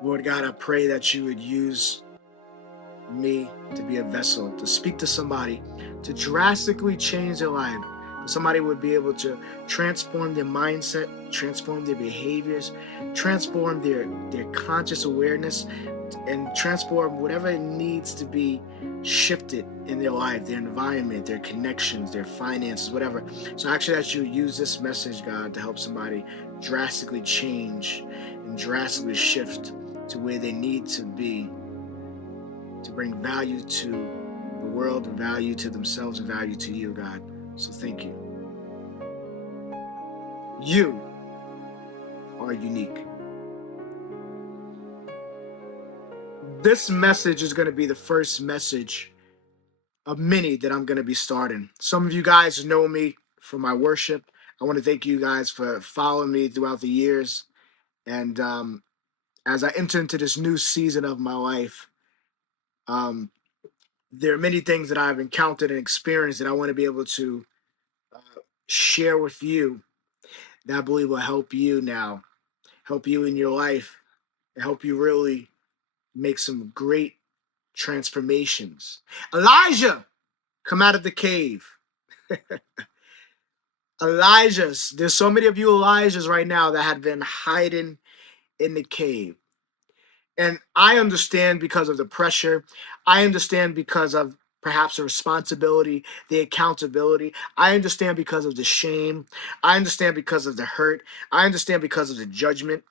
Lord God, I pray that you would use me to be a vessel, to speak to somebody, to drastically change their life. That somebody would be able to transform their mindset, transform their behaviors, transform their conscious awareness, and transform whatever it needs to be shifted in their life, their environment, their connections, their finances, whatever. So actually that you use this message, God, to help somebody drastically change and drastically shift to where they need to be to bring value to the world, and value to themselves, and value to you, God. So thank you. You are unique. This message is going to be the first message of many that I'm going to be starting. Some of you guys know me for my worship. I want to thank you guys for following me throughout the years. And as I enter into this new season of my life, um, there are many things that I've encountered and experienced that I want to be able to uh, share with you that I believe will help you now, help you in your life, and help you really make some great transformations. Elijah, come out of the cave. Elijahs, there's so many of you Elijahs right now that have been hiding in the cave. And I understand because of the pressure. I understand because of perhaps the responsibility, the accountability. I understand because of the shame. I understand because of the hurt. I understand because of the judgment.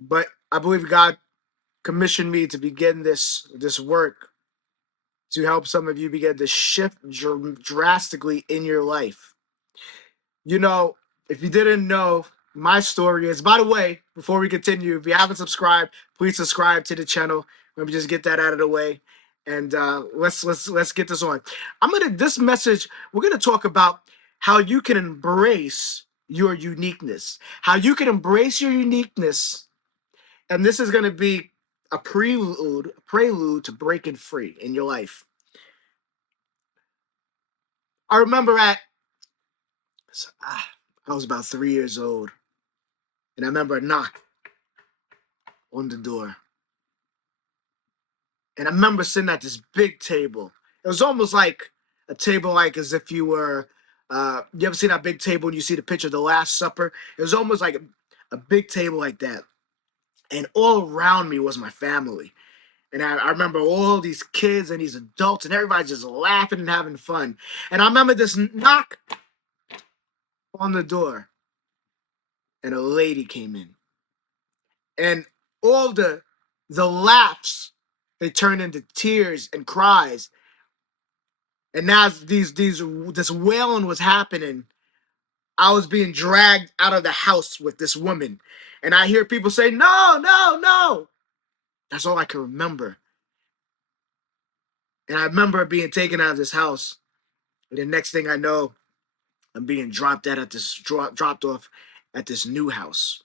But I believe God commissioned me to begin this work to help some of you begin to shift drastically in your life. You know, if you didn't know, my story is, by the way, before we continue, if you haven't subscribed, please subscribe to the channel. Let me just get that out of the way. And let's get this on. This message, we're gonna talk about how you can embrace your uniqueness. How you can embrace your uniqueness, and this is gonna be a prelude to breaking free in your life. I remember I was about 3 years old, and I remember a knock on the door. And I remember sitting at this big table. It was almost like a table, like as if you were, you ever seen that big table and you see the picture of the Last Supper? It was almost like a big table like that. And all around me was my family. And I remember all these kids and these adults and everybody just laughing and having fun. And I remember this knock on the door, and a lady came in. And all the laughs, they turned into tears and cries. And now this wailing was happening. I was being dragged out of the house with this woman. And I hear people say, no, no, no. That's all I can remember. And I remember being taken out of this house. And the next thing I know, I'm being dropped off at this new house.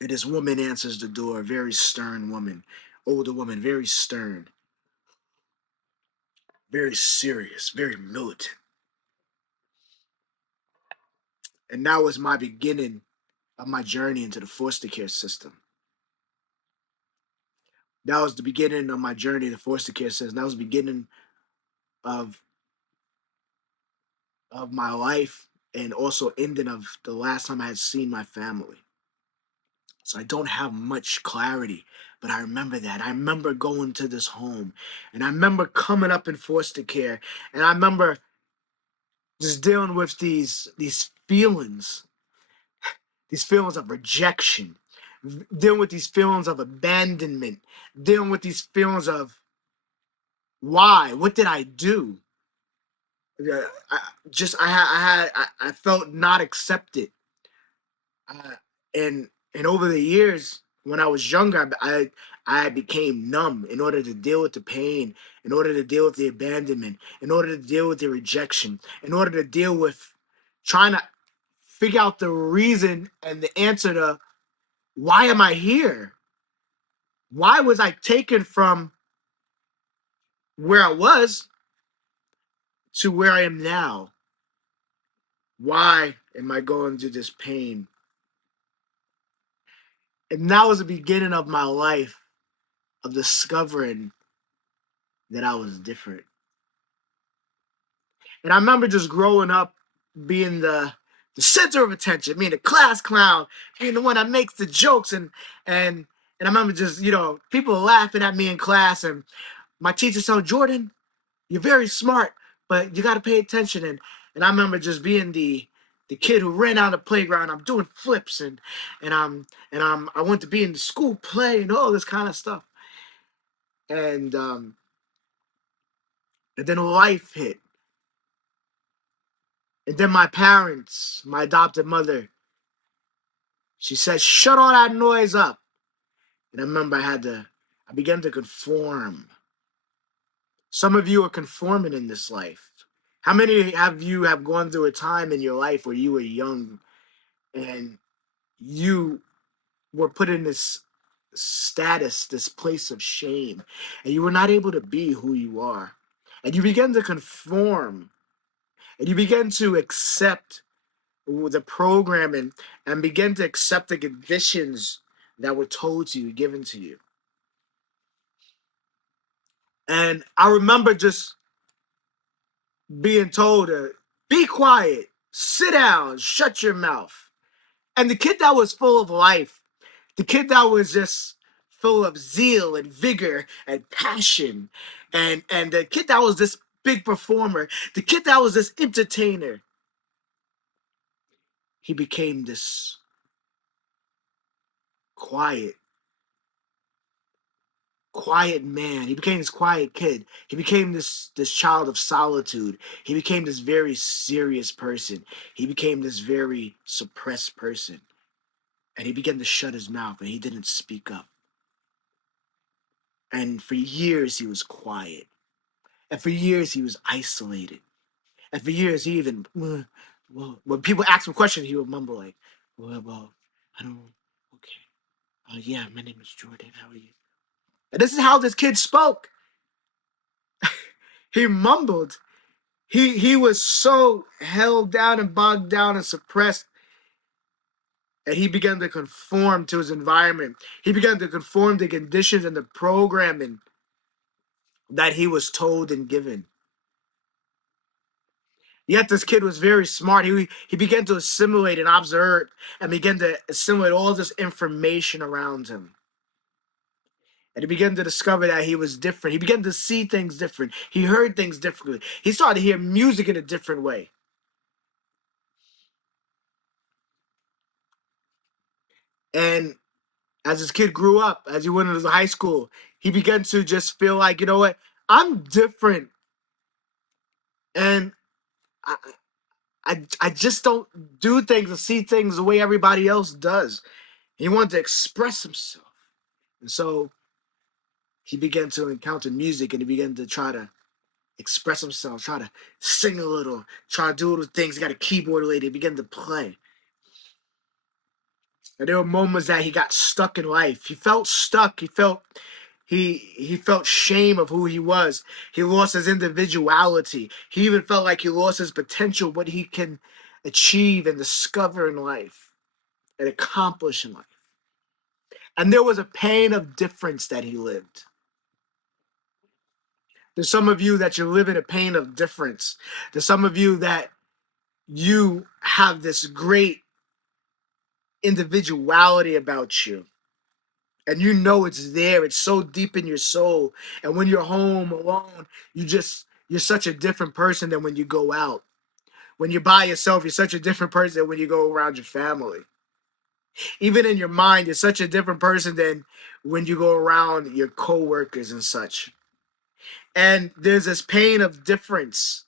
And this woman answers the door, a very stern woman, older woman, very stern, very serious, very militant. And that was my beginning of my journey into the foster care system. That was the beginning of my journey in the foster care system. That was the beginning of my life, and also ending of the last time I had seen my family. So I don't have much clarity, but I remember that. I remember going to this home, and I remember coming up in foster care, and I remember just dealing with these feelings of rejection, dealing with these feelings of abandonment, dealing with these feelings of why, what did I do? Yeah, I felt not accepted, uh, and over the years when I was younger, I became numb in order to deal with the pain, in order to deal with the abandonment, in order to deal with the rejection, in order to deal with trying to figure out the reason and the answer to why am I here? Why was I taken from where I was to where I am now? Why am I going through this pain? And that was the beginning of my life of discovering that I was different. And I remember just growing up being the center of attention, being the class clown, being the one that makes the jokes and and I remember just, people laughing at me in class and my teacher said, Jordan, you're very smart, but you gotta pay attention and I remember just being the kid who ran out of the playground. I'm doing flips and I want to be in the school play and all this kind of stuff. And and then life hit. And then my parents, my adopted mother, she said, shut all that noise up. And I remember I began to conform. Some of you are conforming in this life. How many of you have gone through a time in your life where you were young and you were put in this status, this place of shame, and you were not able to be who you are? And you began to conform and you began to accept the program and begin to accept the conditions that were told to you, given to you. And I remember just being told to be quiet, sit down, shut your mouth. And the kid that was full of life, the kid that was just full of zeal and vigor and passion, and the kid that was this big performer, the kid that was this entertainer, he became this quiet quiet man. He became this quiet kid. He became this child of solitude. He became this very serious person. He became this very suppressed person. And he began to shut his mouth and he didn't speak up. And for years he was quiet. And for years he was isolated. And for years he even well, when people asked him questions, he would mumble like, well, I don't okay. Yeah, my name is Jordan. How are you? And this is how this kid spoke. He mumbled. He was so held down and bogged down and suppressed, and he began to conform to his environment. He began to conform to conditions and the programming that he was told and given. Yet this kid was very smart. He began to assimilate and observe and began to assimilate all this information around him. And he began to discover that he was different. He began to see things different. He heard things differently. He started to hear music in a different way. And as this kid grew up, as he went into high school, he began to just feel like, you know what, I'm different, and I, I just don't do things and see things the way everybody else does. He wanted to express himself, and so he began to encounter music, and he began to try to express himself, try to sing a little, try to do little things. He got a keyboard later, he began to play. And there were moments that he got stuck in life. He felt stuck. He felt shame of who he was. He lost his individuality. He even felt like he lost his potential, what he can achieve and discover in life and accomplish in life. And there was a pain of difference that he lived. There's some of you that you're living a pain of difference. There's some of you that you have this great individuality about you. And you know it's there. It's so deep in your soul. And when you're home alone, you're such a different person than when you go out. When you're by yourself, you're such a different person than when you go around your family. Even in your mind, you're such a different person than when you go around your coworkers and such. And there's this pain of difference.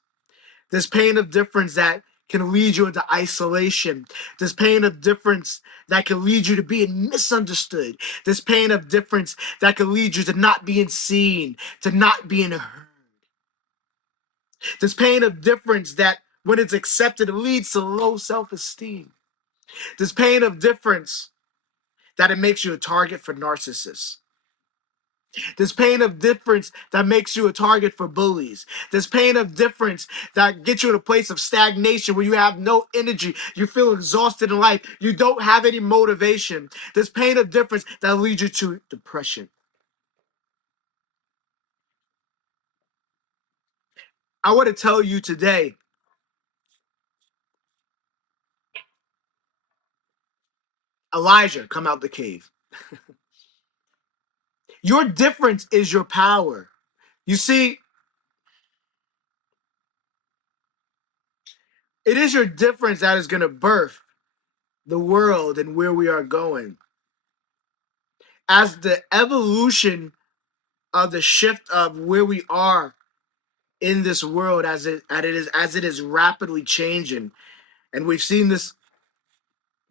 This pain of difference that can lead you into isolation. This pain of difference that can lead you to being misunderstood. This pain of difference that can lead you to not being seen, to not being heard. This pain of difference that, when it's accepted, it leads to low self-esteem. This pain of difference that it makes you a target for narcissists. This pain of difference that makes you a target for bullies. This pain of difference that gets you in a place of stagnation where you have no energy. You feel exhausted in life. You don't have any motivation. This pain of difference that leads you to depression. I want to tell you today, Elijah, come out the cave. Your difference is your power. You see, it is your difference that is going to birth the world and where we are going. As the evolution of the shift of where we are in this world, as it is rapidly changing, and we've seen this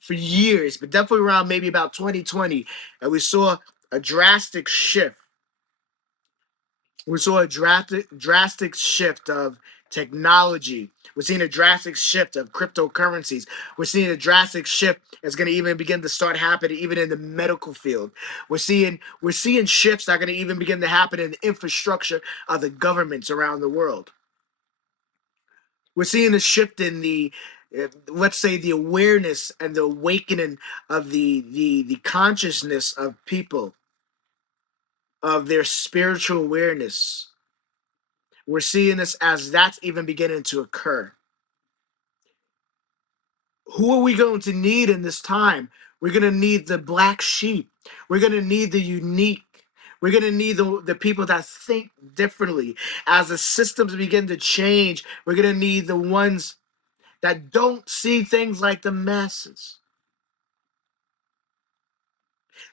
for years, but definitely around maybe about 2020, and we saw a drastic shift. We saw a drastic shift of technology. We're seeing a drastic shift of cryptocurrencies. We're seeing a drastic shift that's going to even begin to start happening even in the medical field. We're seeing shifts that are going to even begin to happen in the infrastructure of the governments around the world. We're seeing a shift in the let's say the awareness and the awakening of the consciousness of people, of their spiritual awareness. We're seeing this as that's even beginning to occur. Who are we going to need in this time? We're going to need the black sheep. We're going to need the unique. We're going to need the people that think differently. As the systems begin to change, we're going to need the ones that don't see things like the masses.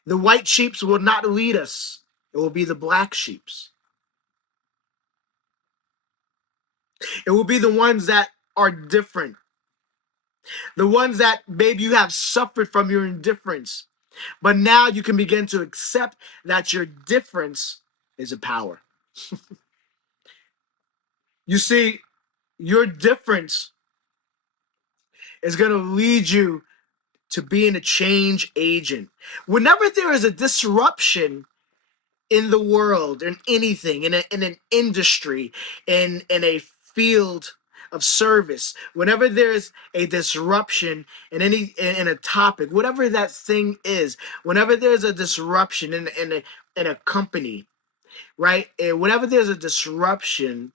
The white sheeps will not lead us. It will be the black sheeps. It will be the ones that are different. The ones that maybe you have suffered from your indifference. But now you can begin to accept that your difference is a power. You see, your difference is going to lead you to being a change agent. Whenever there is a disruption in the world, in anything, in an industry, in a field of service, whenever there's a disruption in a topic, whatever that thing is, whenever there's a disruption in a company, right? And whenever there's a disruption,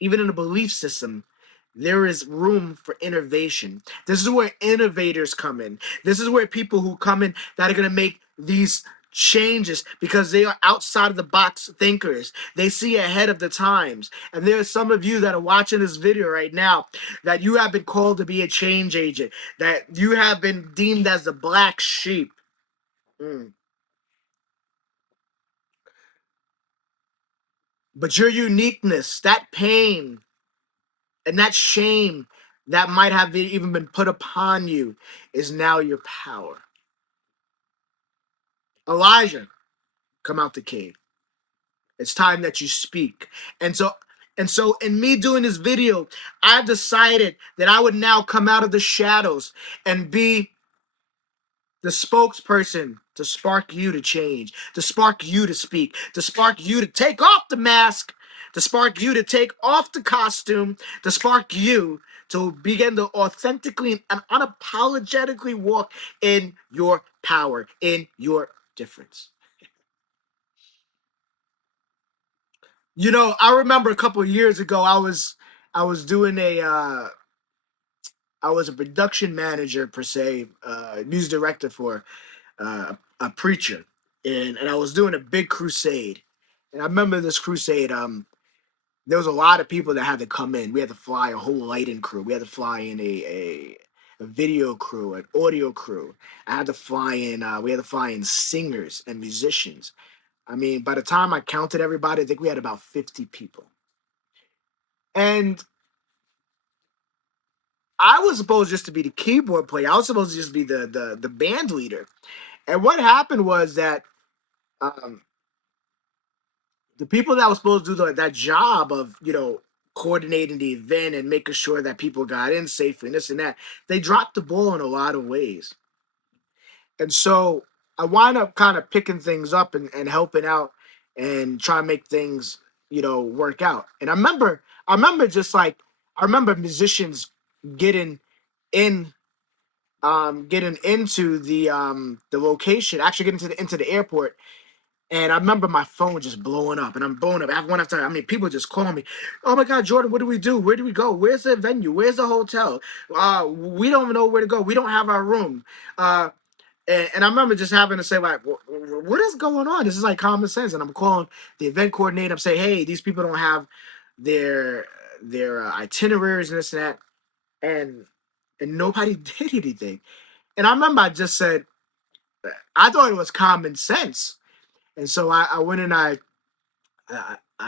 even in a belief system, there is room for innovation. This is where innovators come in. This is where people who come in that are going to make these changes because they are outside of the box thinkers. They see ahead of the times. And there are some of you that are watching this video right now that you have been called to be a change agent, that you have been deemed as the black sheep. Mm. But your uniqueness, that pain, and that shame that might have even been put upon you is now your power. Elijah, come out the cave. It's time that you speak. And so in me doing this video, I decided that I would now come out of the shadows and be the spokesperson to spark you to change, to spark you to speak, to spark you to take off the mask, to spark you to take off the costume, to spark you to begin to authentically and unapologetically walk in your power, in your difference. You know, I remember a couple of years ago, I was doing I was a production manager per se, music director for a preacher, and I was doing a big crusade. And I remember this crusade. There was a lot of people that had to come in. We had to fly a whole lighting crew. We had to fly in a video crew, an audio crew. I had to fly in. We had to fly in singers and musicians. I mean, by the time I counted everybody, I think we had about 50 people. And I was supposed just to be the keyboard player. I was supposed to just be the band leader. And what happened was that um, the people that were supposed to do that job of, coordinating the event and making sure that people got in safely and this and that, they dropped the ball in a lot of ways. And so I wind up kind of picking things up and helping out and trying to make things, work out. And I remember just like, I remember musicians getting in, getting into the location, actually getting into the airport. And I remember my phone just blowing up, and I'm blowing up. One after, I mean, people just calling me. Oh my God, Jordan, what do we do? Where do we go? Where's the venue? Where's the hotel? We don't know where to go. We don't have our room. And I remember just having to say, like, what is going on? This is like common sense. And I'm calling the event coordinator. I'm saying, hey, these people don't have their itineraries and this and that. And nobody did anything. And I remember I just said, I thought it was common sense. And so I went and I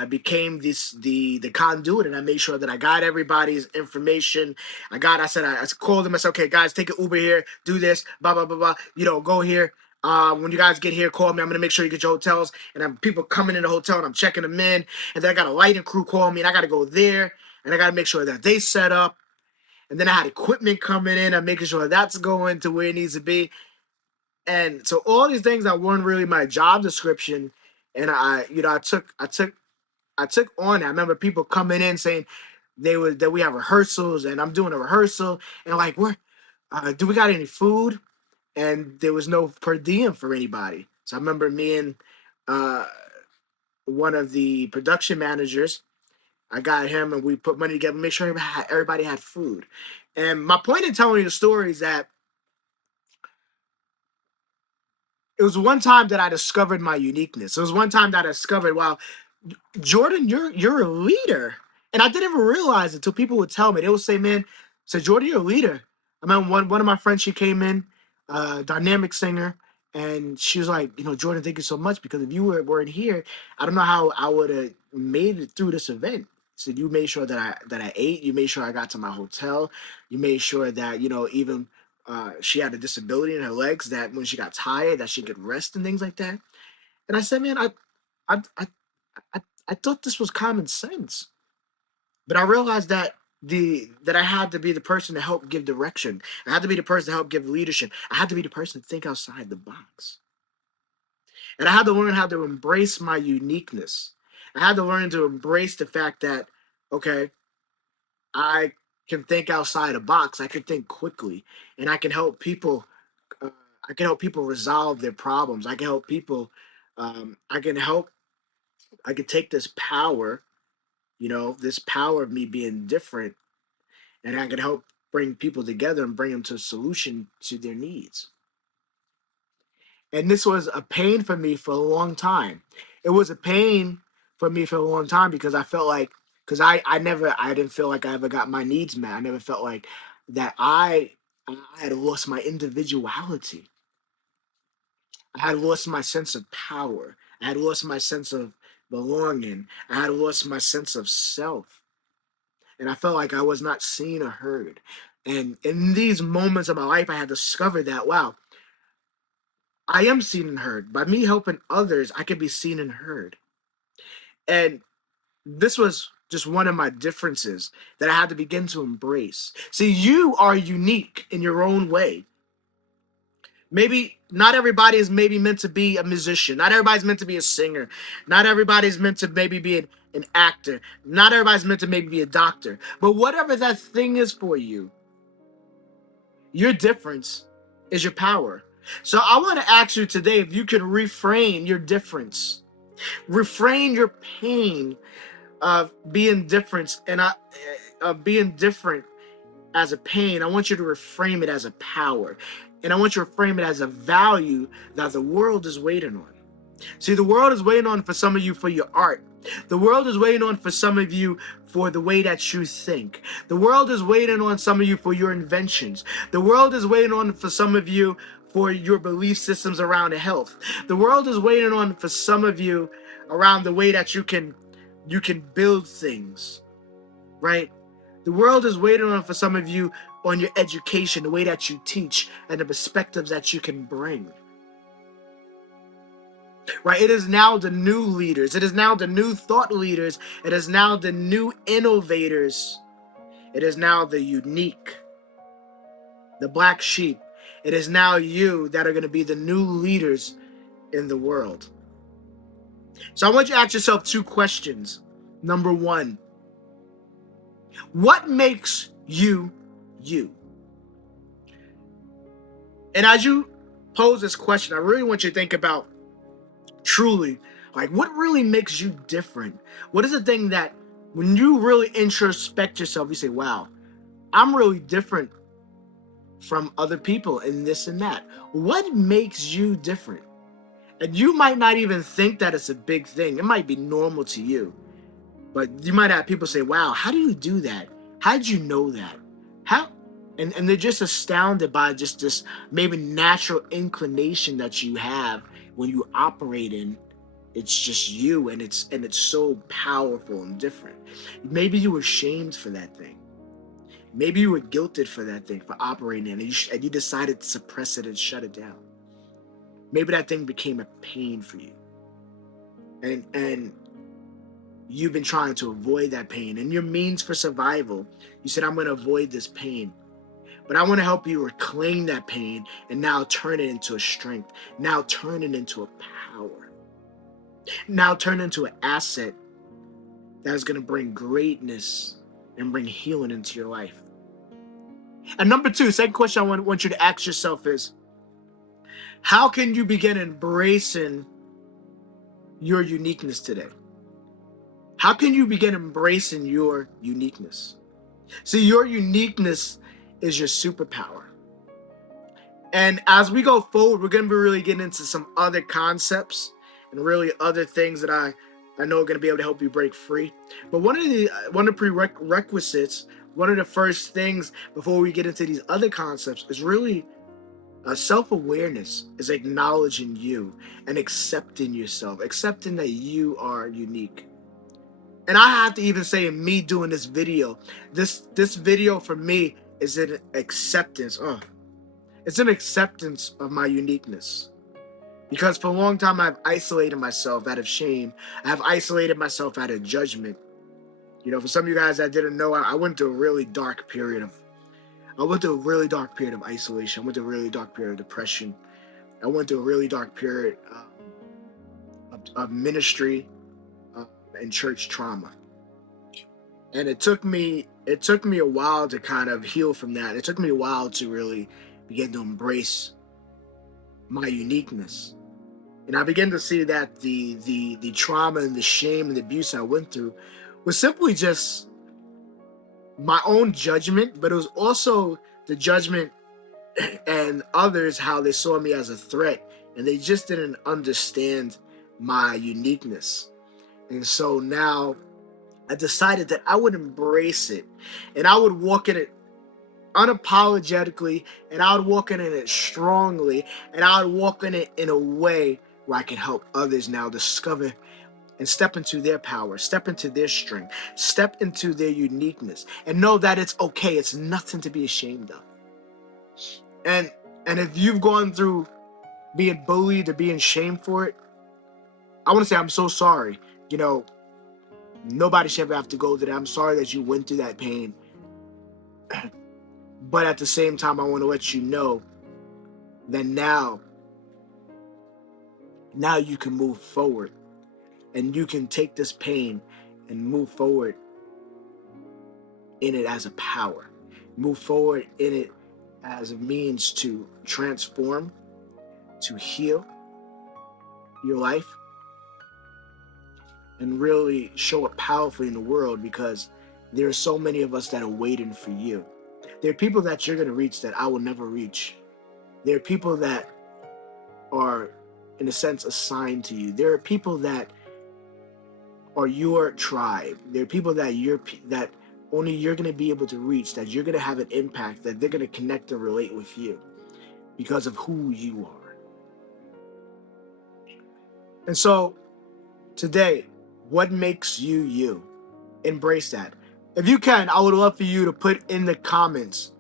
became the conduit, and I made sure that I got everybody's information. I called them. I said, okay, guys, take an Uber here, do this, blah blah blah blah. Go here. When you guys get here, call me. I'm gonna make sure you get your hotels. And I'm people coming in the hotel, and I'm checking them in. And then I got a lighting crew call me, and I got to go there, and I got to make sure that they set up. And then I had equipment coming in. I'm making sure that's going to where it needs to be. And so all these things that weren't really my job description, and I took on it. I remember people coming in saying that we have rehearsals, and I'm doing a rehearsal, and like, do we got any food? And there was no per diem for anybody. So I remember me and uh, one of the production managers, I got him, and we put money together, make sure everybody had food. And my point in telling you the story is that it was one time that I discovered my uniqueness. It was one time that I discovered, wow, Jordan, you're a leader. And I didn't even realize it until people would tell me. They would say, man, say, Jordan, you're a leader. I mean, one of my friends, she came in, dynamic singer, and she was like, Jordan, thank you so much, because if you weren't here, I don't know how I would have made it through this event. So you made sure that I ate, you made sure I got to my hotel, you made sure that, even she had a disability in her legs, that when she got tired, that she could rest and things like that. And I said, man, I, I I thought this was common sense, but I realized that I had to be the person to help give direction. I had to be the person to help give leadership. I had to be the person to think outside the box, and I had to learn how to embrace my uniqueness. I had to learn to embrace the fact that, okay, I can think outside the box. I can think quickly, and I can help people. Uh, I can help people resolve their problems. I can help people. I can help. I can take this power, this power of me being different, and I can help bring people together and bring them to a solution to their needs. And this was a pain for me for a long time. It was a pain for me for a long time because I felt like, because I didn't feel like I ever got my needs met. I never felt like that I had lost my individuality. I had lost my sense of power. I had lost my sense of belonging. I had lost my sense of self. And I felt like I was not seen or heard. And in these moments of my life, I had discovered that, wow, I am seen and heard. By me helping others, I can be seen and heard. And this was just one of my differences that I had to begin to embrace. See, you are unique in your own way. Maybe not everybody is maybe meant to be a musician. Not everybody's meant to be a singer. Not everybody's meant to maybe be an actor. Not everybody's meant to maybe be a doctor. But whatever that thing is for you, your difference is your power. So I want to ask you today if you can reframe your difference, reframe your pain of being different, and of being different as a pain. I want you to reframe it as a power, and I want you to frame it as a value that the world is waiting on. See, the world is waiting on for some of you for your art. The world is waiting on for some of you for the way that you think. The world is waiting on some of you for your inventions. The world is waiting on for some of you for your belief systems around health. The world is waiting on for some of you around the way that you can build things, right? The world is waiting on for some of you on your education, the way that you teach, and the perspectives that you can bring. Right? It is now the new leaders. It is now the new thought leaders. It is now the new innovators. It is now the unique, the black sheep. It is now you that are going to be the new leaders in the world. So I want you to ask yourself 2 questions. Number 1, what makes you you? And as you pose this question, I really want you to think about truly, like, what really makes you different? What is the thing that when you really introspect yourself, you say, wow, I'm really different from other people in this and that. What makes you different? And you might not even think that it's a big thing. It might be normal to you. But you might have people say, wow, how do you do that? How did you know that? How? And they're just astounded by just this maybe natural inclination that you have when you operate in. It's just you, and it's so powerful and different. Maybe you were shamed for that thing. Maybe you were guilted for that thing, for operating in it, and you decided to suppress it and shut it down. Maybe that thing became a pain for you. And you've been trying to avoid that pain. And your means for survival, you said, I'm going to avoid this pain. But I want to help you reclaim that pain and now turn it into a strength. Now turn it into a power. Now turn it into an asset that is going to bring greatness and bring healing into your life. And number 2, second question I want you to ask yourself is, how can you begin embracing your uniqueness today? How can you begin embracing your uniqueness? See, your uniqueness is your superpower. And as we go forward, we're going to be really getting into some other concepts and really other things that I know are going to be able to help you break free. But one of the prerequisites, one of the first things before we get into these other concepts is really self-awareness, is acknowledging you and accepting yourself, accepting that you are unique. And I have to even say, in me doing this video for me is an acceptance. It's an acceptance of my uniqueness. Because for a long time, I've isolated myself out of shame. I've isolated myself out of judgment. You know, for some of you guys that didn't know, I went through a really dark period of isolation. I went through a really dark period of depression. I went through a really dark period of ministry and church trauma. And it took me a while to kind of heal from that. It took me a while to really begin to embrace my uniqueness. And I began to see that the trauma and the shame and the abuse I went through was simply just my own judgment, but it was also the judgment and others, how they saw me as a threat, and they just didn't understand my uniqueness. And so now I decided that I would embrace it, and I would walk in it unapologetically, and I would walk in it strongly, and I would walk in it in a way where I can help others now discover and step into their power, step into their strength, step into their uniqueness, and know that it's okay. It's nothing to be ashamed of. And if you've gone through being bullied or being shamed for it, I want to say I'm so sorry. You know, nobody should ever have to go through that. I'm sorry that you went through that pain. But at the same time, I want to let you know that now you can move forward, and you can take this pain and move forward in it as a power. Move forward in it as a means to transform, to heal your life, and really show it powerfully in the world, because there are so many of us that are waiting for you. There are people that you're going to reach that I will never reach. There are people that are, in a sense, assigned to you. There are people that are your tribe. There are people that only you're going to be able to reach, that you're going to have an impact, that they're going to connect and relate with you because of who you are. And so today, what makes you you? Embrace that. If you can, I would love for you to put in the comments,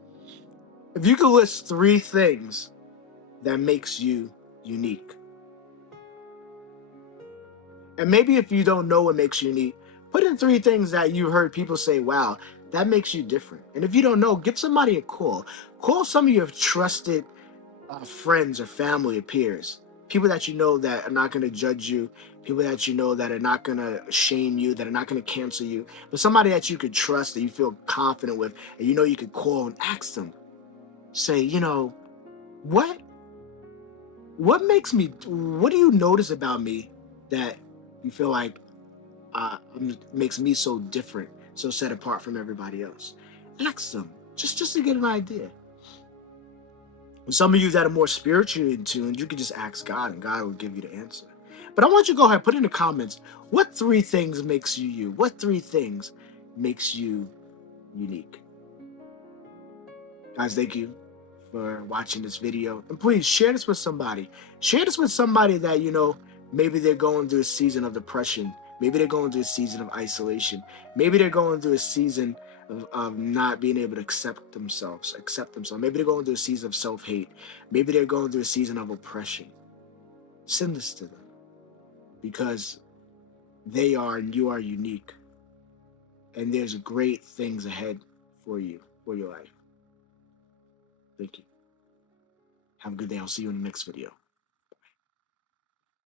if you could list 3 things that makes you unique. And maybe if you don't know what makes you unique, put in 3 things that you heard people say, wow, that makes you different. And if you don't know, give somebody a call. Call some of your trusted friends or family or peers, people that you know that are not going to judge you, people that you know that are not going to shame you, that are not going to cancel you, but somebody that you could trust, that you feel confident with, and you know you could call and ask them, say, what what do you notice about me that you feel like makes me so different, so set apart from everybody else? Ask them just to get an idea. Some of you that are more spiritually in tune, you can just ask God and God will give you the answer. But I want you to go ahead, put in the comments, what three things makes you you? What three things makes you unique? Guys, thank you for watching this video. And please share this with somebody. Share this with somebody that, maybe they're going through a season of depression. Maybe they're going through a season of isolation. Maybe they're going through a season of not being able to accept themselves. Maybe they're going through a season of self-hate. Maybe they're going through a season of oppression. Send this to them because they are and you are unique. And there's great things ahead for you, for your life. Thank you. Have a good day. I'll see you in the next video.